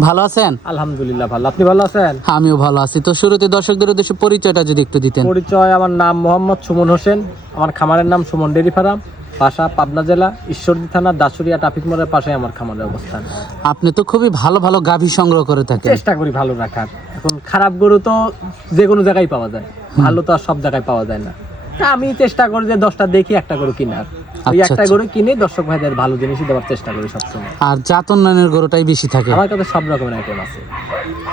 ভালো আছেন? আলহামদুলিল্লাহ ভালো। আপনি ভালো আছেন? আমিও ভালো আছি। তো শুরুতে দর্শকদের উদ্দেশ্যে পরিচয়টা যদি একটু দিতেন। পরিচয় আমার নাম মোহাম্মদ সুমন হোসেন। আমার খামারের নাম সুমন ডেরি ফার্ম। বাসা পাবনা জেলা ঈশ্বরদী থানা দাসুরিয়া ট্রাফিক মোড়ের পাশে আমার খামারের অবস্থান। আপনি তো খুবই ভালো ভালো গাভী সংগ্রহ করে থাকেন। চেষ্টা করি ভালো রাখার। এখন খারাপ গরু তো যে কোনো জায়গায় পাওয়া যায়। ভালো তো আর সব জায়গায় পাওয়া যায় না। তা আমি চেষ্টা করি যে দশটা দেখি একটা গরু কিনার। ওই আচ্ছা, একটা আচ্ছা। গরু কিনে দর্শক ভাইদের ভালো জিনিসই দেওয়ার চেষ্টা করি সবসময়। আর জাত উন্নয়নের গরুটাই বেশি থাকে? আমার কাছে সব রকমের আইটেম আছে।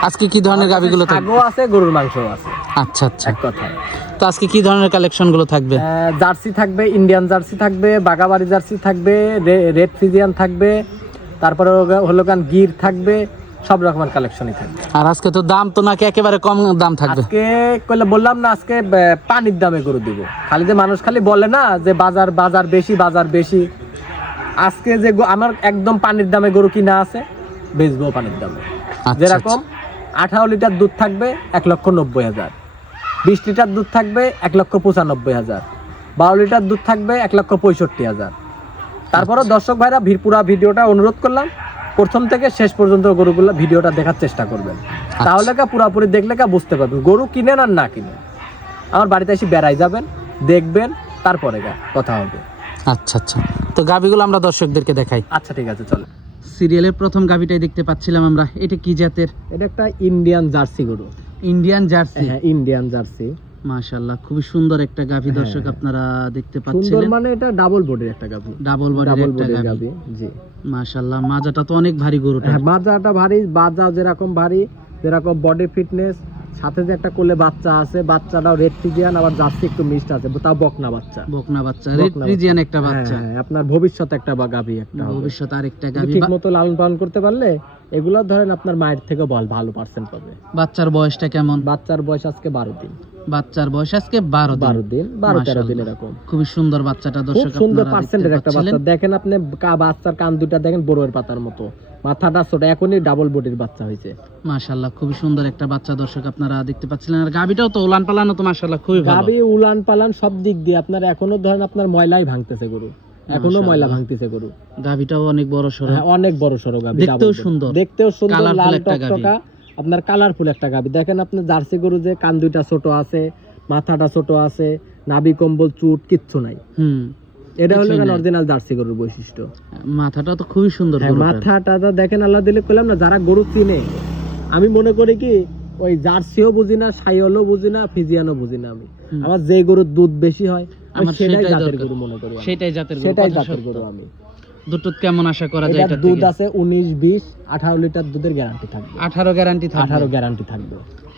আজকে কি ধরনের গাভীগুলো থাকবে? শাকও আছে গরুর মাংসও আছে। আচ্ছা আচ্ছা। এক কথায়। তো আজকে কি ধরনের কালেকশনগুলো থাকবে জার্সি থাকবে ইন্ডিয়ান জার্সি থাকবে বাগাবাড়ি জার্সি থাকবে রেড ফ্রিজিয়ান থাকবে তারপরে হলো গান গির থাকবে সব রকমের কালেকশনই থাকবে। আর আজকে তো দাম তো নাকি একেবারে কম দাম থাকবে। আজকে কইলে বললাম না আজকে পানির দামে গরু দিব। খালি যে মানুষ খালি বলে না যে বাজার বাজার বেশি বাজার বেশি। আজকে যে আমার একদম পানির দামে গরু কিনা আছে বেচবো পানির দামে। আচ্ছা, যেরকম আঠারো লিটার দুধ থাকবে এক লক্ষ নব্বই হাজার। বিশ লিটার দুধ থাকবে এক লক্ষ পঁচানব্বই হাজার। বারো লিটার দুধ থাকবে এক লক্ষ পঁয়ষট্টি হাজার। তারপরও দর্শক ভাইরা ভি- পুরা ভিডিওটা অনুরোধ করলাম প্রথম থেকে শেষ পর্যন্ত গরুগুলো ভিডিওটা দেখার চেষ্টা করবেন। তাহলে কা পুরাপুরি দেখলে কা বুঝতে পারবেন গরু কিনেন আর না কিনেন। আমার বাড়িতে এসে বেড়াই যাবেন দেখবেন তারপরে গা কথা হবে। আচ্ছা আচ্ছা। তো গাভীগুলো আমরা দর্শকদেরকে দেখাই। আচ্ছা ঠিক আছে চলো। সিরিয়ালের প্রথম গাভীটাই দেখতে পাচ্ছিলাম আমরা। এটা কি জাতের? এটা একটা ইন্ডিয়ান জার্সি গরু। Indian Jersey. হ্যাঁ ইন্ডিয়ান জার্সি। মাশাআল্লাহ খুবই সুন্দর একটা গাভী হ্যাঁ। দর্শক আপনারা দেখতে পাচ্ছেন সুন্দর মানে এটা ডাবল বডির একটা গাভি। ডাবল বডির একটা গাভি। জি। মাশাআল্লাহ মাজাটা তো অনেক ভারী গরুটা হ্যাঁ বাজাটা ভারী বাজা যেরকম ভারী যেরকম বডি ফিটনেস সাথে যে একটা কোলে বাচ্চা আছে বাচ্চাটাও রেড ফিজিয়ান আবার জার্সি একটু মিক্সড আছে তাও বকনা বাচ্চা। বকনা বাচ্চা রেড ফ্রিজিয়ান একটা হ্যাঁ, বাচ্চা হ্যাঁ, আপনার ভবিষ্যৎ একটা বা গাভি একটা। ভবিষ্যৎ আরেকটা যদি গাভী ঠিক মতো লালন পালন করতে পারলে এগুলো ধরেন আপনার মায়ের থেকে বল ভালো পার্সেন্ট পাবে। বাচ্চার বয়সটা কেমন? বাচ্চার বয়স আজকে বারো দিন। বাচ্চার বয়স আজকে বারো বারো দিন বারো তেরো দিন এরকম। খুবই সুন্দর বাচ্চাটা খুব দর্শক সুন্দর পার্সেন্টের একটা বাচ্চা। দেখেন আপনি বাচ্চার কান দুটা দেখেন বড়ের পাতার মতো। মাথাটা ছোট এখনই ডাবল বডির বাচ্চা হয়েছে। মাশাআল্লাহ খুবই সুন্দর একটা বাচ্চা দর্শক আপনারা দেখতে পাচ্ছিলেন। আর গাভীটাও তো উলান পালানো তো মাশাআল্লাহ খুবই ভালো। গাবি উলান পালান সব দিক দিয়ে আপনার এখনও ধরেন আপনার ময়লাই ভাঙতেছে গরু। এখনও ময়লা ভাঙতেছে গরু। গাভীটাও অনেক বড় সড়ো হ্যাঁ, অনেক বড় সড়ো গাবি দেখতেও সুন্দর। দেখতেও সুন্দর লাল একটা গাভী। টকটকা আপনার কালারফুল একটা গাবি দেখেন আপনার জার্সি গরু যে কান দুইটা ছোট আছে মাথাটা ছোট আছে নাভি কম্বল চুট কিচ্ছু নাই। হুম। এটা হলো অরিজিনাল জার্সি গরুর বৈশিষ্ট্য। মাথাটা তো খুবই সুন্দর হ্যাঁ মাথাটা তো দেখেন আল্লাহ দিলে কইলাম না যারা গরু চিনে আমি মনে করি কি ওই জার্সিও বুঝি না সাইওয়ালও বুঝি না ফিজিয়ানও বুঝি না আমি। আমার যে গরুর দুধ বেশি হয় আমার সেটাই জাতের গরু মনে করি সেটাই জাতের গরু সেটাই জাতের গরু আমি। কেমন আশা করা যায় এটা দুধ আছে উনিশ বিশ আঠারো লিটার দুধের গ্যারান্টি থাকবে। আঠারো গ্যারান্টি থাকবে। আঠারো গ্যারান্টি থাকবে।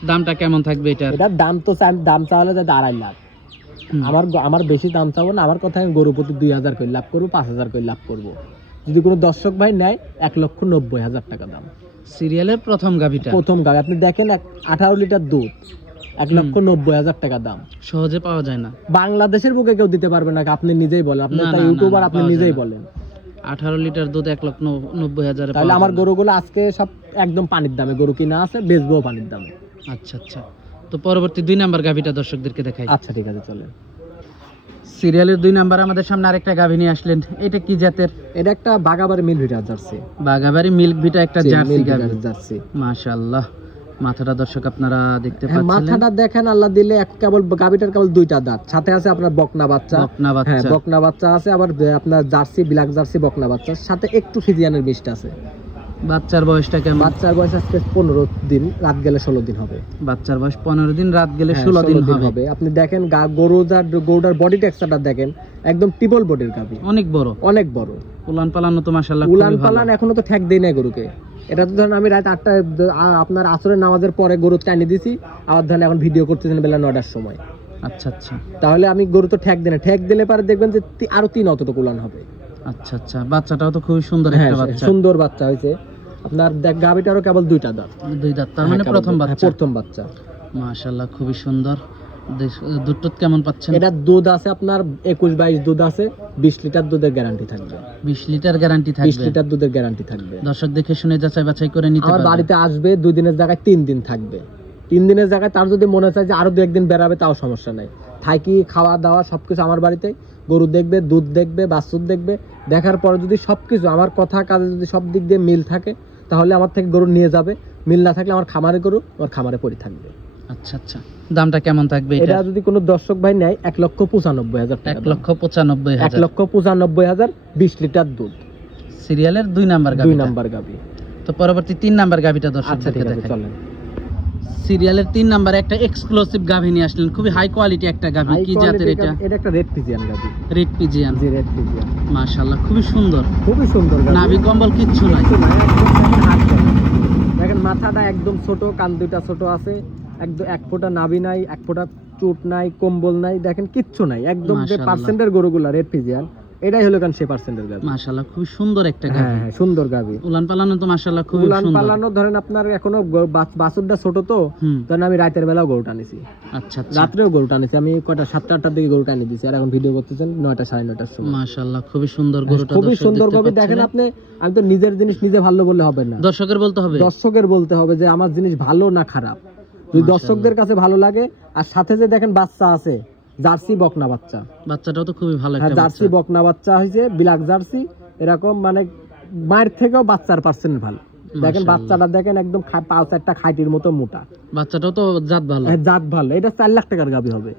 দামটা কেমন থাকবে এটার? দাম তো দাম চাওয়ালে যাতে আড়াই লাখ। আমার আমার বেশি দাম চাবো না আমার কথা আমি গরু প্রতি দুই হাজার করে লাভ করব পাঁচ হাজার করে লাভ করব। যদি কোনো দর্শক ভাই নেয় এক লক্ষ নব্বই হাজার টাকা দাম। সিরিয়ালের প্রথম গাভীটা? প্রথম গাড়ি আপনি দেখেন এক আঠারো লিটার দুধ। এক লক্ষ নব্বই হাজার টাকা দাম। সহজে পাওয়া যায় না। বাংলাদেশের বুকে কেউ দিতে পারবে না আপনি নিজেই বলেন আপনি ইউটিউবার আপনি নিজেই বলেন। আঠারো লিটার দুধ এক লক্ষ নব্বই হাজারে তাহলে আমার গরুগুলো আজকে সব একদম পানির দামে গরু কিনা আছে বেচবো পানির দামে। আচ্ছা আচ্ছা। তো পরবর্তী দুই নাম্বার গাভীটা দর্শকদেরকে দেখাই। আচ্ছা ঠিক আছে চলেন। সিরিয়ালের দুই নাম্বার আমাদের সামনে আরেকটা গাভী নিয়ে আসলেন। এটা কি জাতের? এটা একটা বাগাবাড়ি মিল ভিটার জার্সি। বাগাবাড়ি মিল্ক ভিটা একটা জার্সি গাভী। জার্সি। মাশাআল্লাহ। মাথাটা দর্শক আপনারা দেখতে হ্যাঁ, পাচ্ছেন মাথাটা দেখেন আল্লাহ দিলে এক কেবল গাবিটার কেবল দুইটা দাঁত। সাথে আছে আপনার বকনা বাচ্চা। বকনা হ্যাঁ বকনা বাচ্চা আছে আবার আপনার জার্সি ব্ল্যাক জার্সি বকনা বাচ্চা। সাথে একটু ফিজিয়ানের মিষ্ট আছে। বাচ্চার বয়সটা কেমন? বাচ্চার বয়স আজকে পনেরো দিন রাত গেলে ষোলো দিন হবে। বাচ্চার বয়স পনেরো দিন রাত গেলে হ্যাঁ, ষোলো দিন হবে। আপনি দেখেন গা- গরু যার গরুটার বডি টেক্সচারটা দেখেন একদম টিবল বডির গাভি। অনেক বড়। অনেক বড়। উলান পালানো তো মাশাআল্লাহ উলান পালান এখনও তো ঠেক দেই নাই গরুকে। এটা তো ধরেন আমি রাত আটটা আপনার আসরের নামাজের পরে গরু টানি দিছি। আবার ধরেন এখন ভিডিও করতেছেন বেলা নটার সময়। আচ্ছা আচ্ছা। তাহলে আমি গরু তো ঠেক দিই না ঠেক দিলে পরে দেখবেন যে আরও তিন অতটুকু উলান হবে। আচ্ছা আচ্ছা। বাচ্চাটাও তো খুবই সুন্দর হ্যাঁ একটা বাচ্চা। সুন্দর বাচ্চা হয়েছে। আপনার দেখ গাভিটারও কেবল দুইটা দাঁত। দুই দাঁত তার মানে হ্যাঁ, প্রথম বাচ্চা হ্যাঁ, প্রথম বাচ্চা। মাশাআল্লাহ খুবই সুন্দর। দুধ কেমন পাচ্ছেন? এটা দুধ আছে আপনার একুশ বাইশ দুধ আছে বিশ লিটার দুধের গ্যারান্টি থাকবে। বিশ লিটার গ্যারান্টি বিশ থাকবে। লিটার দুধের গ্যারান্টি থাকবে। দর্শক দেখে শুনে যাচাই বাছাই করে নিতে আমার বাড়িতে আসবে দুই দিনের জায়গায় তিন দিন থাকবে। তিন দিনের জায়গায় তার যদি মনে চায় যে আরও দু একদিন বেড়াবে তাও সমস্যা নাই। থাকি খাওয়া দাওয়া সবকিছু আমার বাড়িতে গরু দেখবে দুধ দেখবে বাছুর দেখবে। দেখার পরে যদি সবকিছু আমার কথা কাজে যদি সব দিক দিয়ে মিল থাকে তাহলে আমার থেকে গরু নিয়ে যাবে। মিল না থাকলে আমার খামারে গরু আমার খামারে পড়ে থাকবে। আচ্ছা আচ্ছা। দামটা কেমন থাকবে এটা? যদি কোনো দর্শক ভাই নেয় এক লক্ষ পঁচানব্বই হাজার এক লক্ষ পঁচানব্বই এক লক্ষ পঁচানব্বই হাজার বিশ লিটার দুধ। সিরিয়ালের দুই নাম্বার দুই নাম্বার গাবি তো পরবর্তী তিন নাম্বার গাভিটা দর্শক আচ্ছা দেখাই। চলেন। সিরিয়ালের তিন নাম্বারে একটা এক্সক্লুসিভ গাভি নিয়ে আসলেন। খুবই হাই কোয়ালিটি একটা গাভি। কি জাতের এটা? এটা একটা রেড পিজিয়ান গাবি রেড পিজিয়ান জি রেড পিজিয়ান মাশাআল্লাহ খুবই সুন্দর। খুবই সুন্দর গাভী। নাভি কম্বল কিচ্ছু নাই। দেখেন মাথাটা একদম ছোট কান দুইটা ছোট আছে। একদম এক ফোঁটা নাভি নাই এক ফোঁটা চুট নাই কম্বল নাই দেখেন কিচ্ছু নাই। একদম যে পার্সেন্টের গরুগুলা রেড পিজিয়ান এটাই হলো কারণ সে পার্সেন্টের মাশাআল্লাহ খুবই সুন্দর একটা হ্যাঁ হ্যাঁ সুন্দর উলান পালানো তো মাশাআল্লাহ খুবই উলান পালানো ধরেন আপনার এখনও বাছুরটা ছোট তো আমি রাতের বেলাও গরু টানেছি আচ্ছা আচ্ছা। রাত্রেও গরু টানেছি আমি কয়টা সাতটা আটটার দিকে গরু টানি দিছি আর এখন ভিডিও করতেছেন নয়টা সাড়ে নয়টার সময়। মাশাআল্লাহ খুবই সুন্দর গরুটা খুবই সুন্দর গরু দেখেন আপনি আমি তো নিজের জিনিস নিজে ভালো বললে হবে না। দর্শকের বলতে হবে? দর্শকের বলতে হবে যে আমার জিনিস ভালো না খারাপ? যদি দর্শকদের কাছে ভালো লাগে আর সাথে যে দেখেন বাচ্চা আছে জার্সি বকনা বাচ্চা। বাচ্চাটাও তো খুবই ভালো হ্যাঁ একটা জার্সি বকনা বাচ্চা হয়েছে বিলাক জার্সি এরকম মানে মায়ের থেকেও বাচ্চার পার্সেন্ট ভালো। দেখেন বাচ্চাটা দেখেন একদম পাঁচ একটা খাইটির মতো মোটা। বাচ্চাটাও তো জাত ভালো। হ্যাঁ, জাত ভালো। এটা চার লাখ টাকার গাবি হবে।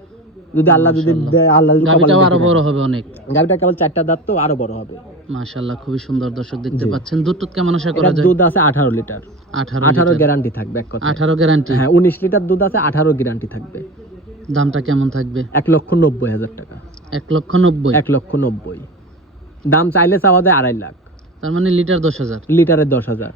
যদি আল্লাহ যদি আল্লাহ যদি কপালে গাভিটাও আরও বড় হবে অনেক। গাভিটা কেবল চারটা দাঁত তো আরও বড় হবে। মাশাআল্লাহ খুবই সুন্দর দর্শক দেখতে পাচ্ছেন। দুধ টুধ কেমন আশা করা যায়? দুধ আছে আঠারো লিটার। আঠারো আঠারো লিটার। গ্যারান্টি থাকবে এক কথা আঠারো গ্যারান্টি হ্যাঁ উনিশ লিটার দুধ আছে আঠারো গ্যারান্টি থাকবে। দামটা কেমন থাকবে? এক লক্ষ নব্বই হাজার টাকা। এক লক্ষ নব্বই? এক লক্ষ নব্বই। দাম চাইলে চাওয়া যায় আড়াই লাখ। তার মানে লিটার দশ হাজার। লিটারের দশ হাজার।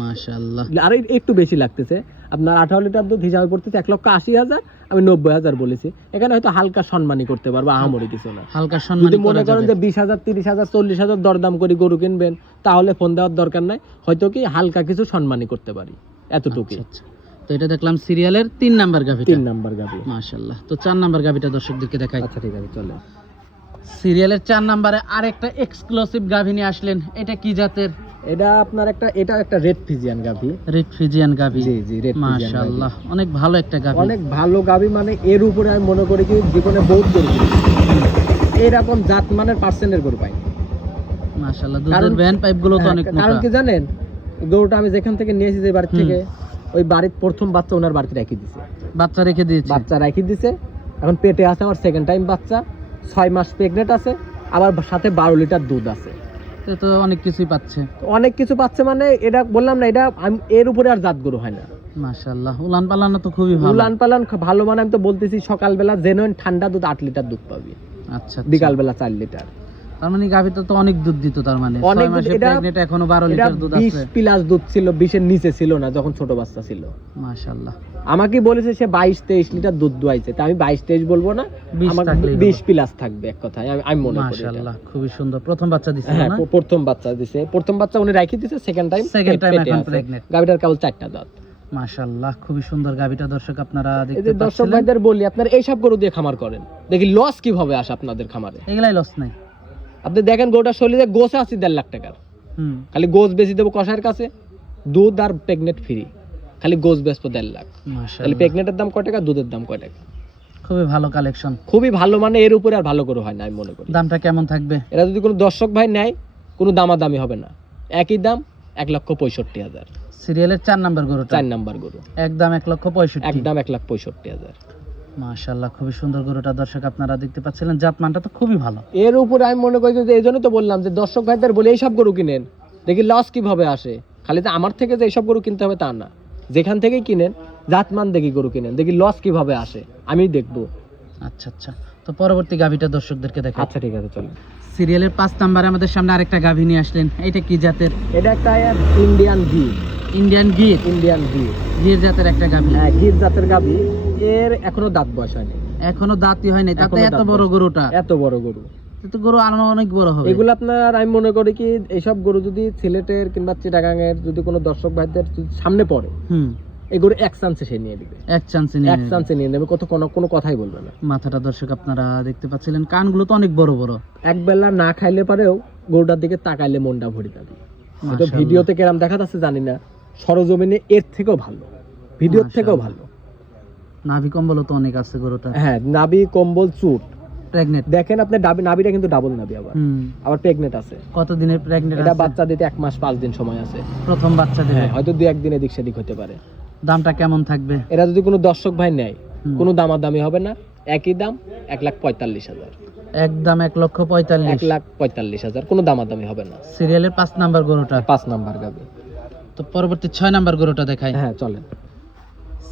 মাশাআল্লাহ। আর একটু বেশি লাগতেছে। আপনার আঠারো লিটার দুধ হিসাবে পড়তেছে এক লক্ষ আশি হাজার আমি নব্বই হাজার বলেছি। এখানে হয়তো হালকা সম্মানই করতে পারব আহামরি কিছু না। হালকা যদি মনে করেন যে বিশ হাজার তিরিশ হাজার চল্লিশ হাজার দরদাম করে গরু কিনবেন তাহলে ফোন দেওয়ার দরকার নাই। হয়তো কি হালকা কিছু সম্মানই করতে পারি এতটুকুই। আচ্ছা তো এটা দেখলাম সিরিয়ালের তিন নাম্বার গাভিটা। তিন নাম্বার গাভি। মাশাআল্লাহ। তো চার নাম্বার গাভিটা দর্শকদেরকে দেখাই। আচ্ছা ঠিক আছে চলে সিরিয়ালের চার নাম্বারে আরেকটা এক্সক্লুসিভ গাভি নিয়ে আসলেন। এটা কি জাতের? এটা আপনার একটা এটা একটা রেড ফিজিয়ান গাভি। রেড ফিজিয়ান গাভি। জি জি রেড মাশাআল্লাহ অনেক ভালো একটা গাভি। অনেক ভালো গাভি মানে এর উপরে আমি মনে করি কি জীবনে বহুত গরু কিনেছি। এরকম জাত মানের পার্সেন্টের গরু পাই। মাশাআল্লাহ দুধের ভ্যান পাইপগুলো তো হ্যাঁ, অনেক কারণ কি জানেন গরুটা আমি যেখান থেকে নিয়েছি যে বাড়ি থেকে ওই বাড়ির প্রথম বাচ্চা ওনার বাড়িতে রেখে দিছে বাচ্চা রেখে দিয়েছে। বাচ্চা রেখে দিছে এখন পেটে আছে আমার সেকেন্ড টাইম বাচ্চা। ছয় মাস প্রেগনেন্ট আছে আবার সাথে বারো লিটার দুধ আছে। তো তো অনেক কিছুই পাচ্ছে। অনেক কিছু পাচ্ছে মানে এটা বললাম না এটা এর উপরে আর জাত গরু হয় না। মাশাআল্লাহ উলান পালানো তো খুবই ভালো। উলান পালান ভালো মানে আমি তো বলতেছি সকালবেলা জেনুইন ঠান্ডা দুধ আট লিটার দুধ পাবি। আচ্ছা। বিকালবেলা চার লিটার। তার মানে গাভিটা তো অনেক দুধ দিত তার মানে। অনেক এটা- এখনও 12 লিটার দুধ আছে। প্লাস দুধ ছিল বিশের নিচে ছিল না যখন ছোট বাচ্চা ছিল। মাশাআল্লাহ। আমাকে বলেছে সে বাইশ তেইশ লিটার দুধ দুয়াইছে। তা আমি বাইশ তেইশ বলব না 20 আমার থাকলেই বিশ প্লাস থাকবে এক কথায় আমি- মনে করি মাশাআল্লাহ খুবই সুন্দর। প্রথম বাচ্চা দিছে হ্যাঁ না প- প্রথম বাচ্চা দিছে। প্রথম বাচ্চা উনি রাখি দিছে সেকেন্ড টাইম Second time এখন। গাবিটার কেবল চারটা দাঁত। মাশাআল্লাহ খুবই সুন্দর গাভিটা দর্শক আপনারা এই দেখতে যে দর্শক ভাইদের বলি আপনার এইসব গরু দিয়ে খামার করেন। দেখি লস কীভাবে আসে আপনাদের খামারে? এগুলাই লস নাই। আপনি দেখেন গরুটা শরীরে গোছে আছে দেড় লাখ টাকার। খালি গোছ বেশি দেবো কষার কাছে দুধ আর প্রেগনেন্ট ফ্রি খালি গোছ বেচবো দেড় লাখ। তাহলে প্রেগনেন্টের দাম কয় টাকা দুধের দাম কয় টাকা? খুবই ভালো কালেকশন খুবই ভালো মানে এর উপরে আর ভালো করে হয় না আমি মনে করি। দামটা কেমন থাকবে? এরা যদি কোনো দর্শক ভাই নেয় কোনো দামাদামি হবে না। একই দাম এক লক্ষ পঁয়ষট্টি হাজার। সিরিয়ালের চার নাম্বার গরুটা? চার নাম্বার গরু। একদম এক লক্ষ পঁয়ষট্টি। একদম এক লাখ পঁয়ষট্টি হাজার। মাশাআল্লাহ খুবই সুন্দর গরুটা। দর্শক আপনারা দেখতে পাচ্ছিলেন জাতমানটা তো খুবই ভালো। এর উপরে আমি মনে করি যে এই জন্য তো বললাম যে দর্শক ভাইদের বলে এইসব গরু কিনেন। দেখি লস কীভাবে আসে। খালি যে আমার থেকে যে এইসব গরু কিনতে হবে তা না। যেখান থেকেই কিনেন জাতমান দেখি গরু কিনেন। দেখি লস কীভাবে আসে আমি দেখব। আচ্ছা আচ্ছা। তো পরবর্তী গাভিটা দর্শকদেরকে দেখা আচ্ছা ঠিক আছে চলো সিরিয়ালের পাঁচ নাম্বারে আমাদের সামনে আরেকটা গাভি নিয়ে আসলেন। এটা কি জাতের? এটা একটা ইন্ডিয়ান ঘি। ইন্ডিয়ান গির ইন্ডিয়ান ঘি গির জাতের একটা গাভি। হ্যাঁ ঘির জাতের গাভি। এর এখনও দাঁত বয়স হয়নি। এখনও দাঁতই হয় নাই তাতে এত বড় গরুটা। এত বড় গরু। তো গরু অনেক বড় হবে। এগুলো আপনার আমি মনে করি কি এইসব গরু যদি সিলেটের কিংবা চিটাগাঙের যদি কোনো দর্শক ভাইদের সামনে পড়ে হুম। এই গরু এক চান্সে সে নিয়ে দিবে এক চান্সে নিয়ে এক চান্সে নিয়ে নেবে। কত কোনো কোনো কথাই বলবে না। মাথাটা দর্শক আপনারা দেখতে পাচ্ছিলেন কানগুলো তো অনেক বড় বড়। এক বেলা না খাইলে পারেও গরুটার দিকে তাকাইলে মনটা ভরে যাবে। ভিডিওতে কেরাম দেখা যাচ্ছে জানি না। সরজমিনে এর থেকেও ভালো ভিডিওর থেকেও ভালো। নাভি কম্বলও তো অনেক আছে গরুটা হ্যাঁ নাবি কম্বল চুট। প্রেগনেন্ট দেখেন আপনি নাবিটা কিন্তু ডাবল নাবি আবার। আবার প্রেগনেন্ট আছে। কত দিনের প্রেগনেন্ট এটা বাচ্চা দিতে এক মাস পাঁচ দিন সময় আছে। প্রথম বাচ্চা দেবে হ্যাঁ হয়তো দুই একদিন এদিক সেদিক হতে পারে। দামটা কেমন থাকবে? এরা যদি কোনো দর্শক ভাই নেয়। কোনো দামাদামি হবে না। একই দাম এক লাখ পঁয়তাল্লিশ হাজার। একদম এক লক্ষ পঁয়তাল্লিশ। এক লাখ পঁয়তাল্লিশ হাজার কোনো দামাদামি হবে না। সিরিয়ালের পাঁচ নাম্বার গরুটা? পাঁচ নাম্বার গাবি। তো পরবর্তী ছয় নাম্বার গরুটা দেখাই। হ্যাঁ চলেন।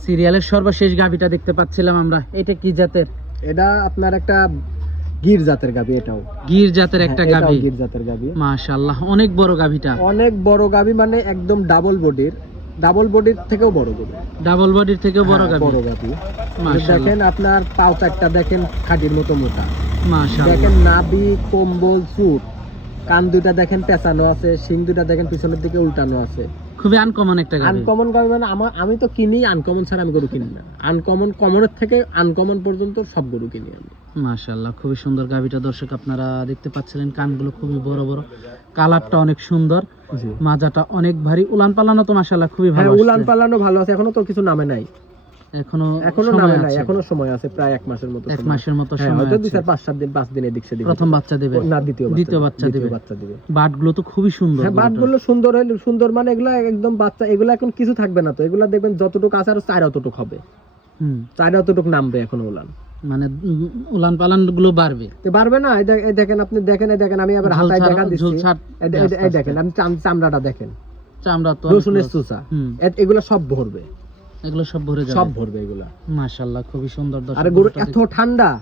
সিরিয়ালের সর্বশেষ গাভিটা দেখতে পাচ্ছিলাম আমরা। এটা কি জাতের? এটা আপনার একটা গির জাতের গাবি এটাও। গির জাতের একটা হ্যাঁ, গির জাতের গাবি মাশাআল্লাহ অনেক বড় গাভিটা। অনেক বড় গাবি মানে একদম ডাবল বডির ডাবল বডির থেকেও বড় গরু ডাবল বডির থেকে বড় হ্যাঁ, বড় গাবি দেখেন আপনার পাও চারটা দেখেন খাটির মতো মোটা। মাশাআল্লাহ। দেখেন নাভি কম্বল চুট কান দুইটা দেখেন পেঁচানো আছে শিং দুইটা দেখেন পিছনের দিকে উল্টানো আছে। খুবই আনকমন একটা গাড়ি। আনকমন গাড়ি মানে আমার আমি তো কিনি আনকমন ছাড়া আমি গরু কিনি না। আনকমন কমনের থেকে আনকমন পর্যন্ত সব গরু কিনি আমি। মাশাআল্লাহ খুবই সুন্দর গাভিটা দর্শক আপনারা দেখতে পাচ্ছিলেন কানগুলো খুবই বড় বড়। কালারটা অনেক সুন্দর মাজাটা অনেক ভারী। উলান পালানো তো মাশাআল্লাহ খুবই ভালো হ্যাঁ। উলান পালানো ভালো আছে এখনও তো কিছু নামে নাই। এখনও এখনও নামে নাই এখনও সময় আছে প্রায় এক মাসের মতো এক মাসের মতো হ্যাঁ, সময় হয়তো দুই চার পাঁচ সাত দিন পাঁচ দিন এদিক সেদিক। প্রথম বাচ্চা দেবে। না দ্বিতীয় দ্বিতীয় বাচ্চা দেবে। বাচ্চা দিবে। বাটগুলো তো খুবই সুন্দর হ্যাঁ গরুটার। বাটগুলো সুন্দর সুন্দর মানে এগুলা একদম বাচ্চা এগুলা এখন কিছু থাকবে না তো। এগুলা দেখবেন যতটুকু আছে আরও চার অতটুক হবে। হুম, চার অতটুক নামবে এখন উলান। মানে উলান পালানগুলো বাড়বে পারবে না? এই দেখেন আপনি দেখেন এই দেখেন আমি আবার হাতায় দেখা দিচ্ছি। এই দেখেন চাম- চামড়াটা দেখেন। চামড়া তো রসুনের চুচা। এগুলা সব ভরবে। এগুলো সব ভরে যাবে। সব ভরবে এগুলো। মাশাআল্লাহ খুবই সুন্দর দর্শক আরে গরু এত ঠান্ডা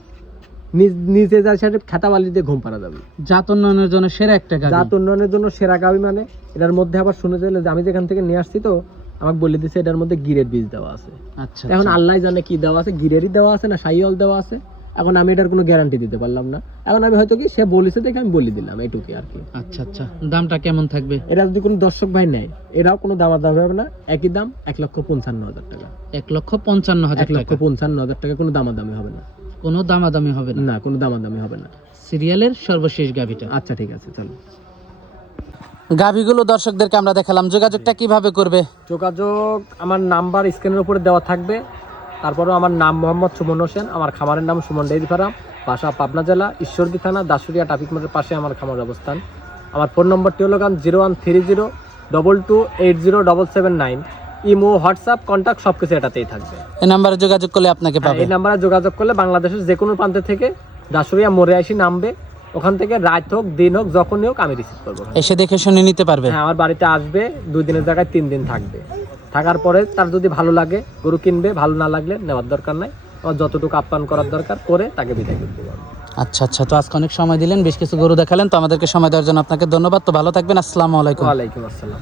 নিজ- দিয়ে ঘুম পাড়া যাবে। জাত উন্নয়নের জন্য সেরা একটা জাত উন্নয়নের জন্য সেরা গাবি মানে এটার মধ্যে আবার শুনে যে আমি যেখান থেকে নিয়ে আসছি তো আমাকে বলে দিছে এটার মধ্যে গিরের বীজ দেওয়া আছে। আচ্ছা এখন আচ্ছা। আল্লাহ জানে কি দেওয়া আছে গিরেরই দেওয়া আছে না সাইয়ল দেওয়া আছে? এখন আমি এটার কোনো গ্যারান্টি দিতে পারলাম না। এখন আমি হয়তো কি সে বলেছে দেখে আমি বলে দিলাম এইটুকুই আর কি। আচ্ছা আচ্ছা। দামটা কেমন থাকবে? এটা যদি কোনো দর্শক ভাই নেয় এরাও কোনো দামা দাম হবে না। একই দাম এক লক্ষ পঞ্চান্ন হাজার টাকা। এক লক্ষ পঞ্চান্ন হাজার এক লক্ষ পঞ্চান্ন হাজার টাকা কোনো দামাদামি হবে না। কোনো দামাদামি হবে না? না কোনো দামাদামি হবে না। সিরিয়ালের সর্বশেষ গাভিটা। আচ্ছা ঠিক আছে চলো। গাভিগুলো দর্শকদেরকে আমরা দেখালাম। যোগাযোগটা কীভাবে করবে? যোগাযোগ আমার নাম্বার স্ক্রিনের উপরে দেওয়া থাকবে। তারপরেও আমার নাম মোহাম্মদ সুমন হোসেন আমার খামারের নাম সুমন ডেইরি ফার্ম বাসা পাবনা জেলা ঈশ্বরদী থানা দাসুরিয়া ট্রাফিক মোড়ের পাশে আমার খামার অবস্থান। আমার ফোন নম্বরটি হলো গান zero one three zero double two eight zero double seven nine. Imo WhatsApp contact সব কিছু এটাতেই থাকবে। এই নাম্বারে যোগাযোগ করলে আপনাকে হ্যাঁ, পাবে। এই নাম্বারে যোগাযোগ করলে বাংলাদেশের যে কোনো প্রান্ত থেকে দাসুরিয়া মোড়ে আসি নামবে। ওখান থেকে রাত হোক দিন হোক যখনই হোক আমি রিসিভ করব। এসে দেখে শুনে নিতে পারবে? হ্যাঁ আমার বাড়িতে আসবে দুই দিনের জায়গায় তিন দিন থাকবে। থাকার পরে তার যদি ভালো লাগে গরু কিনবে ভালো না লাগলে নেওয়ার দরকার নাই। আমার যতটুকু আপ্যায়ন করার দরকার করে তাকে বিদায় করতে পারবে আচ্ছা আচ্ছা তো আজকে অনেক সময় দিলেন বেশ কিছু গরু দেখালেন তো আমাদেরকে সময় দেওয়ার জন্য আপনাকে ধন্যবাদ। তো ভালো থাকবেন আসসালামু আলাইকুম। ওয়ালাইকুম আসসালাম।